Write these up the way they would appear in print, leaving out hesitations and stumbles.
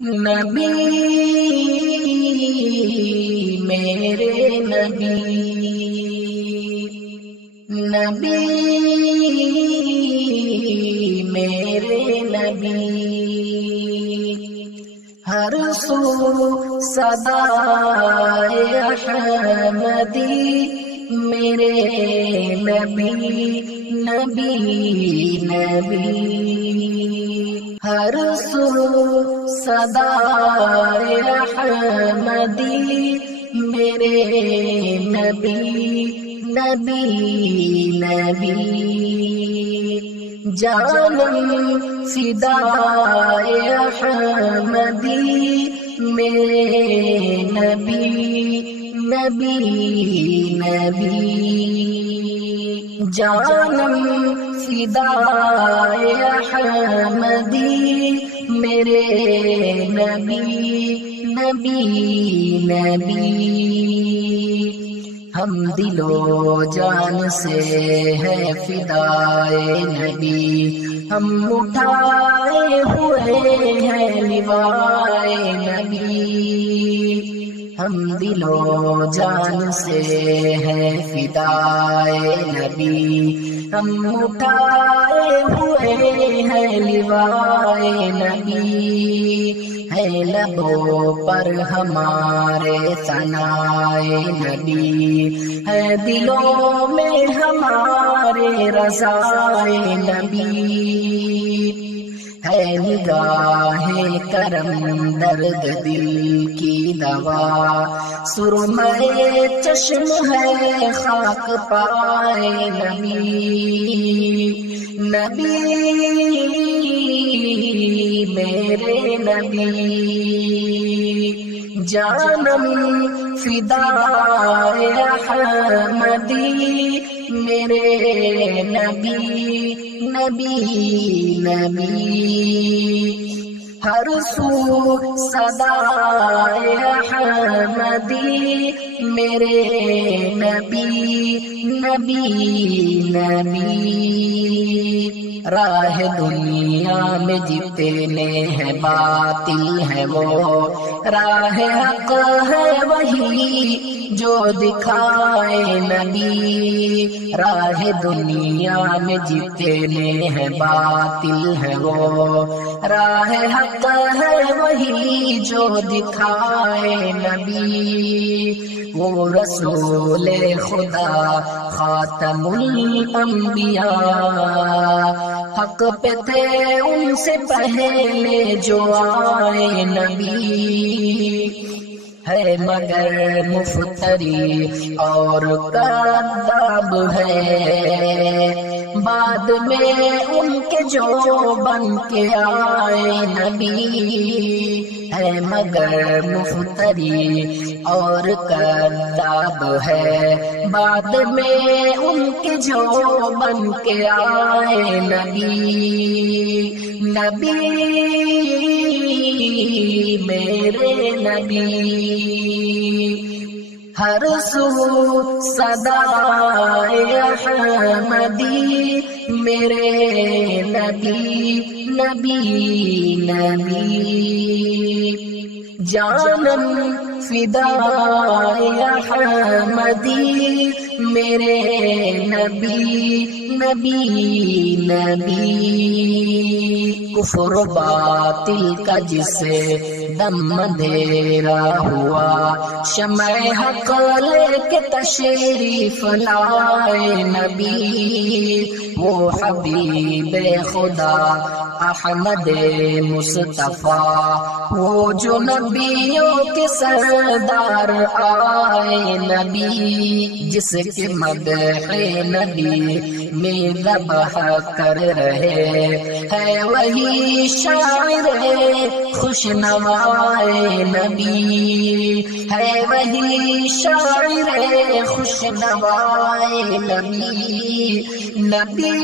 نبی میرے نبی، نبی میرے نبی، ہر سو صدائے احمدی میرے نبی نبی نبی، ہر سو صدائے احمدی میرے نبی نبی نبی، جانم فدائے احمدی میرے نبی نبی نبی، جانم فدائے احمدی میرے نبی نبی نبی، ہم دل و جان سے ہے فدائے نبی، ہم اٹھائے ہوئے ہیں لوائے نبی، ہم دل و جان سے ہے فدائے نبی، ہم اٹھائے ہوئے ہیں لوائے نبی، ہے لبوں پر ہمارے ثنائے نبی، ہے دلوں میں ہمارے رضائے نبی، ہے نگاہ کرم درد دل کی دوا، سرمے چشم ہے خاک پائے نبی، نبی میرے نبی، جانم فدائے احمدی میرے نبی نبی نبی، ہر سو صدائے احمدی میرے نبی نبی نبی، راہ دنیا میں جتنے ہیں باطل ہے وہ، راہ حق ہے وہی جو دکھائے نبی، راہ دنیا میں جتنے ہیں باطل ہے وہ، راہ حق ہے وہی جو دکھائے نبی، وہ رسول خدا خاتم الانبیاء، حق پہ تھے ان سے پہلے جو آئے نبی، ہے مگر مفتری اور کذاب ہے، بعد میں ان کے جو بن کے آئے نبی، ہے مگر مفتری اور کذاب ہے، بعد میں ان کے جو بن کے آئے نبی، نبی میرے نبی، ہر سو صدائے احمدی میرے نبی نبی نبی، جانم فدائے احمدی میرے نبی نبی نبی، کفر باطل کا جسے دم اندھیرا ہوا، شمع حق لے کے تشریف لائے نبی، وہ حبیب خدا احمد مصطفیٰ، وہ جو نبیوں کے سردار آئے نبی، جس کے مدح نبی میں ذبح کر رہے، ہے وہی شاعر خوش نوائے نبی، ہے وہی شاعر خوش نوائے نبی، نبی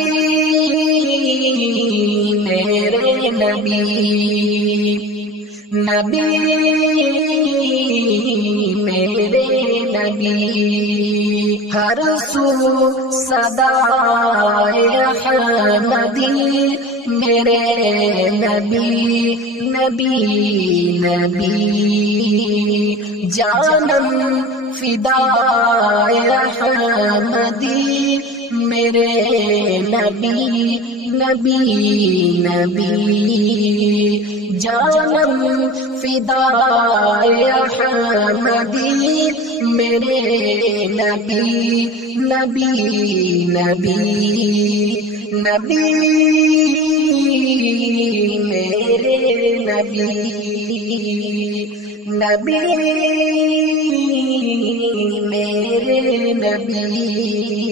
میرے نبی، نبی میرے نبی، ہر سو صدائے احمدی میرے نبی نبی نبی جانم فدا احمدی میرے نبی نبی نبی جانم فدا احمدی میرے نبی نبی نبی نبی میرے نبی نبی میرے نبی